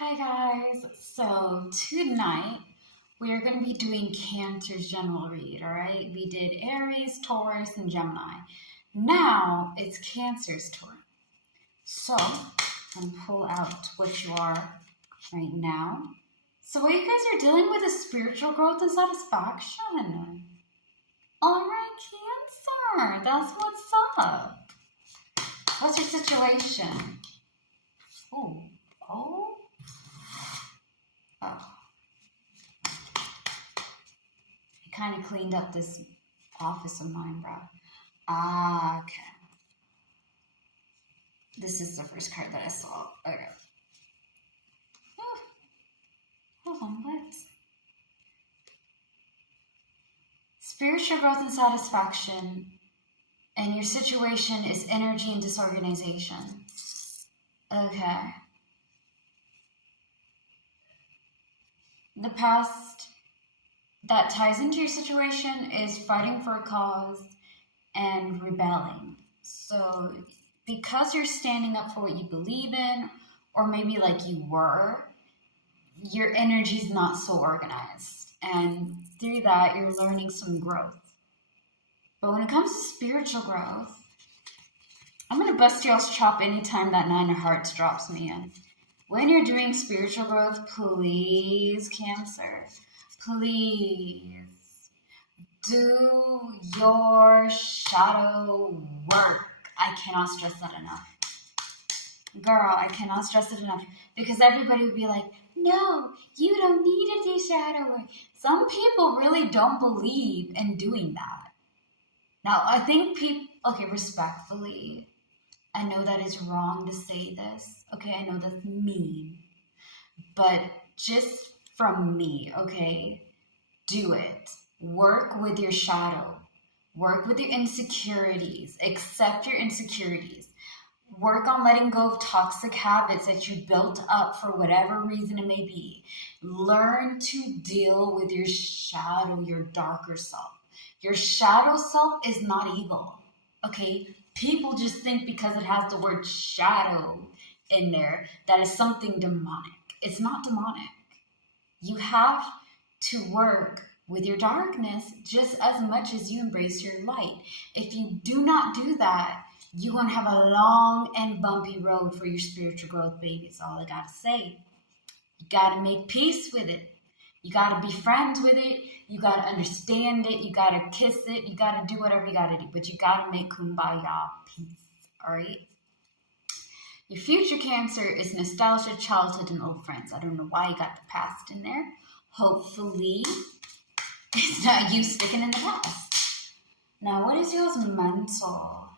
Hi guys, so tonight we are going to be doing Cancer's general read, alright? We did Aries, Taurus, and Gemini. Now it's Cancer's turn. So I'm going to pull out what you are right now. So what you guys are dealing with is spiritual growth and satisfaction. Alright, Cancer, that's what's up. What's your situation? Ooh, oh. Oh, I kind of cleaned up this office of mine, bro. Okay. This is the first card that I saw. Okay. Oh, hold on, what? Spiritual growth and satisfaction, and your situation is energy and disorganization. Okay. The past that ties into your situation is fighting for a cause and rebelling. So because you're standing up for what you believe in, or maybe like you were, your energy's not so organized. And through that, you're learning some growth. But when it comes to spiritual growth, I'm going to bust y'all's chop anytime that Nine of Hearts drops me in. When you're doing spiritual growth, please, Cancer, please do your shadow work. I cannot stress that enough. Girl, I cannot stress it enough because everybody would be like, no, you don't need to do shadow work. Some people really don't believe in doing that. Now, I think people, okay, respectfully, I know that is wrong to say this. Okay, I know that's mean. But just from me, okay, do it. Work with your shadow. Work with your insecurities. Accept your insecurities. Work on letting go of toxic habits that you built up for whatever reason it may be. Learn to deal with your shadow, your darker self. Your shadow self is not evil, okay? People just think because it has the word shadow in there that is something demonic. It's not demonic. You have to work with your darkness just as much as you embrace your light. If you do not do that, you're going to have a long and bumpy road for your spiritual growth, baby. That's all I got to say. You got to make peace with it. You got to be friends with it. You got to understand it. You got to kiss it. You got to do whatever you got to do. But you got to make kumbaya peace. All right? Your future, Cancer, is nostalgia, childhood, and old friends. I don't know why you got the past in there. Hopefully, it's not you sticking in the past. Now, what is yours mental?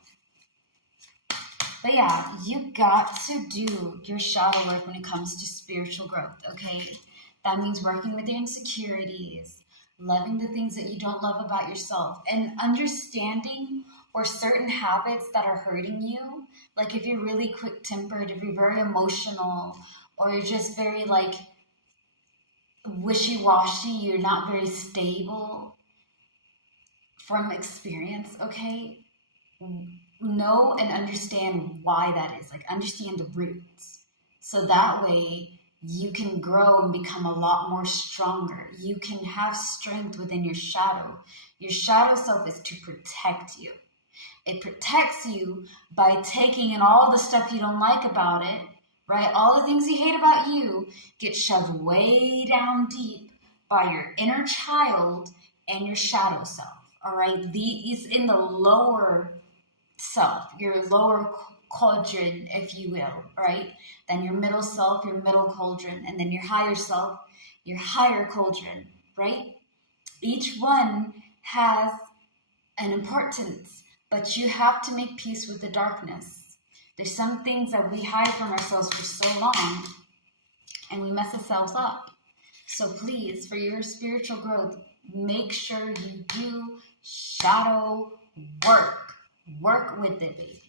But yeah, you got to do your shadow work when it comes to spiritual growth, okay? That means working with your insecurities, loving the things that you don't love about yourself, and understanding or certain habits that are hurting you. Like if you're really quick-tempered, if you're very emotional, or you're just very like wishy-washy, you're not very stable from experience, okay? Know and understand why that is. Like understand the roots. So that way you can grow and become a lot more stronger. You can have strength within your shadow. Your shadow self is to protect you. It protects you by taking in all the stuff you don't like about it, right? All the things you hate about you get shoved way down deep by your inner child and your shadow self, all right? These in the lower self, your lower cauldron, if you will, right? Then your middle self, your middle cauldron, and then your higher self, your higher cauldron, right? Each one has an importance, but you have to make peace with the darkness. There's some things that we hide from ourselves for so long, and we mess ourselves up. So please, for your spiritual growth, make sure you do shadow work. Work with it, baby.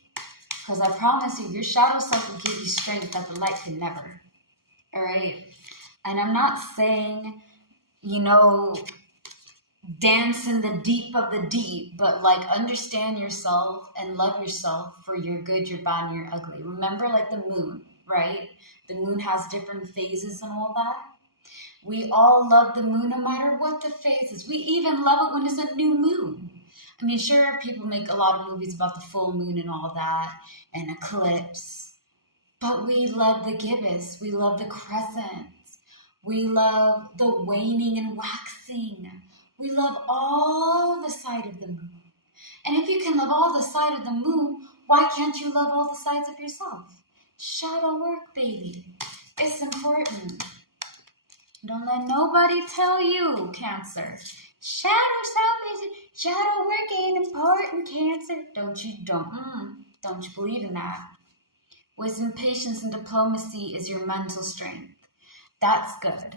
Because I promise you, your shadow self will give you strength that the light could never. All right? And I'm not saying, dance in the deep of the deep, but like understand yourself and love yourself for your good, your bad, and your ugly. Remember like the moon, right? The moon has different phases and all that. We all love the moon no matter what the phase is. We even love it when it's a new moon. I mean, sure, people make a lot of movies about the full moon and all that, and eclipse, but we love the gibbous. We love the crescents. We love the waning and waxing. We love all the side of the moon. And if you can love all the side of the moon, why can't you love all the sides of yourself? Shadow work, baby. It's important. Don't let nobody tell you, Cancer. Shadow work ain't important, Cancer. Don't you believe in that? Wisdom, patience, and diplomacy is your mental strength. That's good.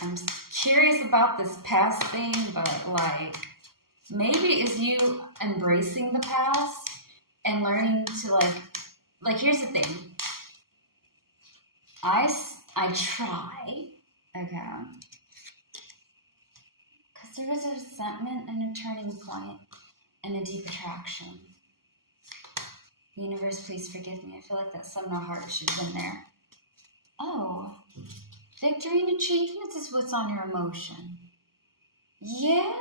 I'm curious about this past thing, but like, maybe it's you embracing the past and learning to like here's the thing. I try, okay, because there was a resentment and a turning point and a deep attraction. Universe, please forgive me. I feel like that seminar heart should have been there. Oh, victory and achievements is what's on your emotion. Yeah,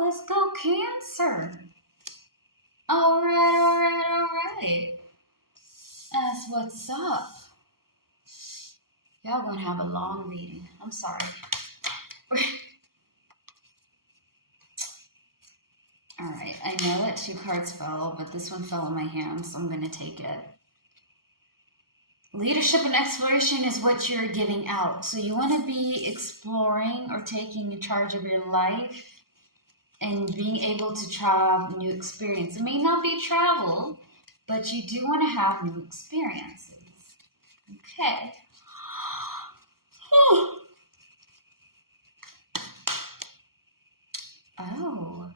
let's go, Cancer. All right. That's what's up. Y'all gonna have a long reading. I'm sorry. All right, I know that 2 cards fell, but this one fell in my hand, so I'm gonna take it. Leadership and exploration is what you're giving out. So you want to be exploring or taking charge of your life and being able to try new experience. It may not be travel, but you do want to have new experiences. Okay. Oh.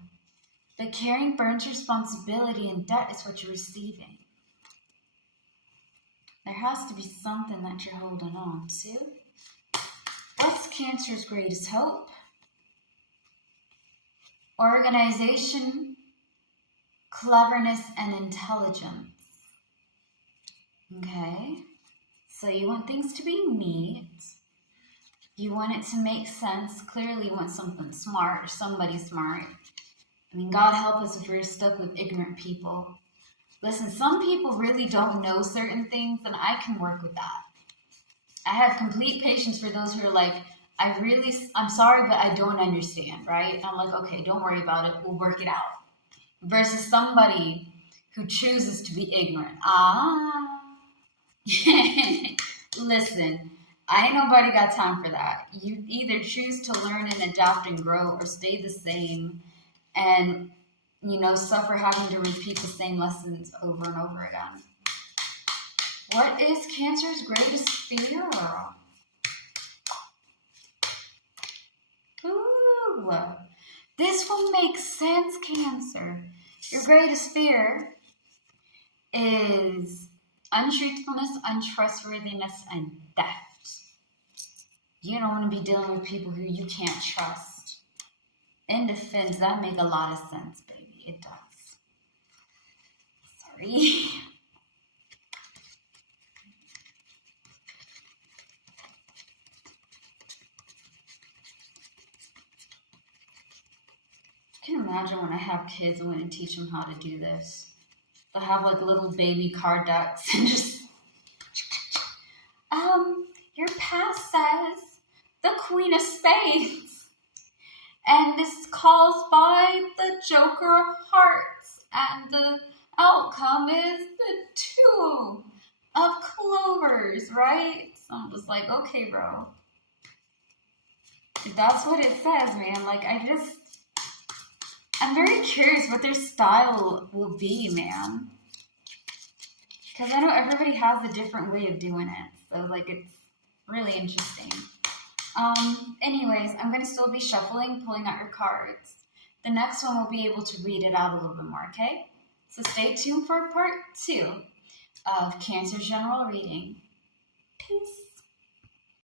The carrying burns responsibility and debt is what you're receiving. There has to be something that you're holding on to. What's Cancer's greatest hope? Organization, cleverness, and intelligence. Okay, so you want things to be neat. You want it to make sense. Clearly you want something smart or somebody smart. I mean, God help us if we're stuck with ignorant people. Listen, some people really don't know certain things, and I can work with that. I have complete patience for those who are like, I'm sorry, but I don't understand, right? And I'm like, okay, don't worry about it. We'll work it out. Versus somebody who chooses to be ignorant. Listen, I ain't nobody got time for that. You either choose to learn and adapt and grow or stay the same and, suffer having to repeat the same lessons over and over again. What is Cancer's greatest fear? Ooh, this will make sense, Cancer. Your greatest fear is untruthfulness, untrustworthiness, and theft. You don't want to be dealing with people who you can't trust. In defense, that make a lot of sense, baby. It does. Sorry. I can imagine when I have kids, I'm going to teach them how to do this. They'll have like little baby card decks and just, your past says the Queen of Spades. And this is caused by the Joker of Hearts. And the outcome is the 2 of Clovers, right? So I'm just like, okay, bro. That's what it says, man. Like, I'm very curious what their style will be, man. Because I know everybody has a different way of doing it. So, like, it's really interesting. Anyways, I'm going to still be shuffling, pulling out your cards. The next one will be able to read it out a little bit more, okay? So stay tuned for part 2 of Cancer General Reading. Peace.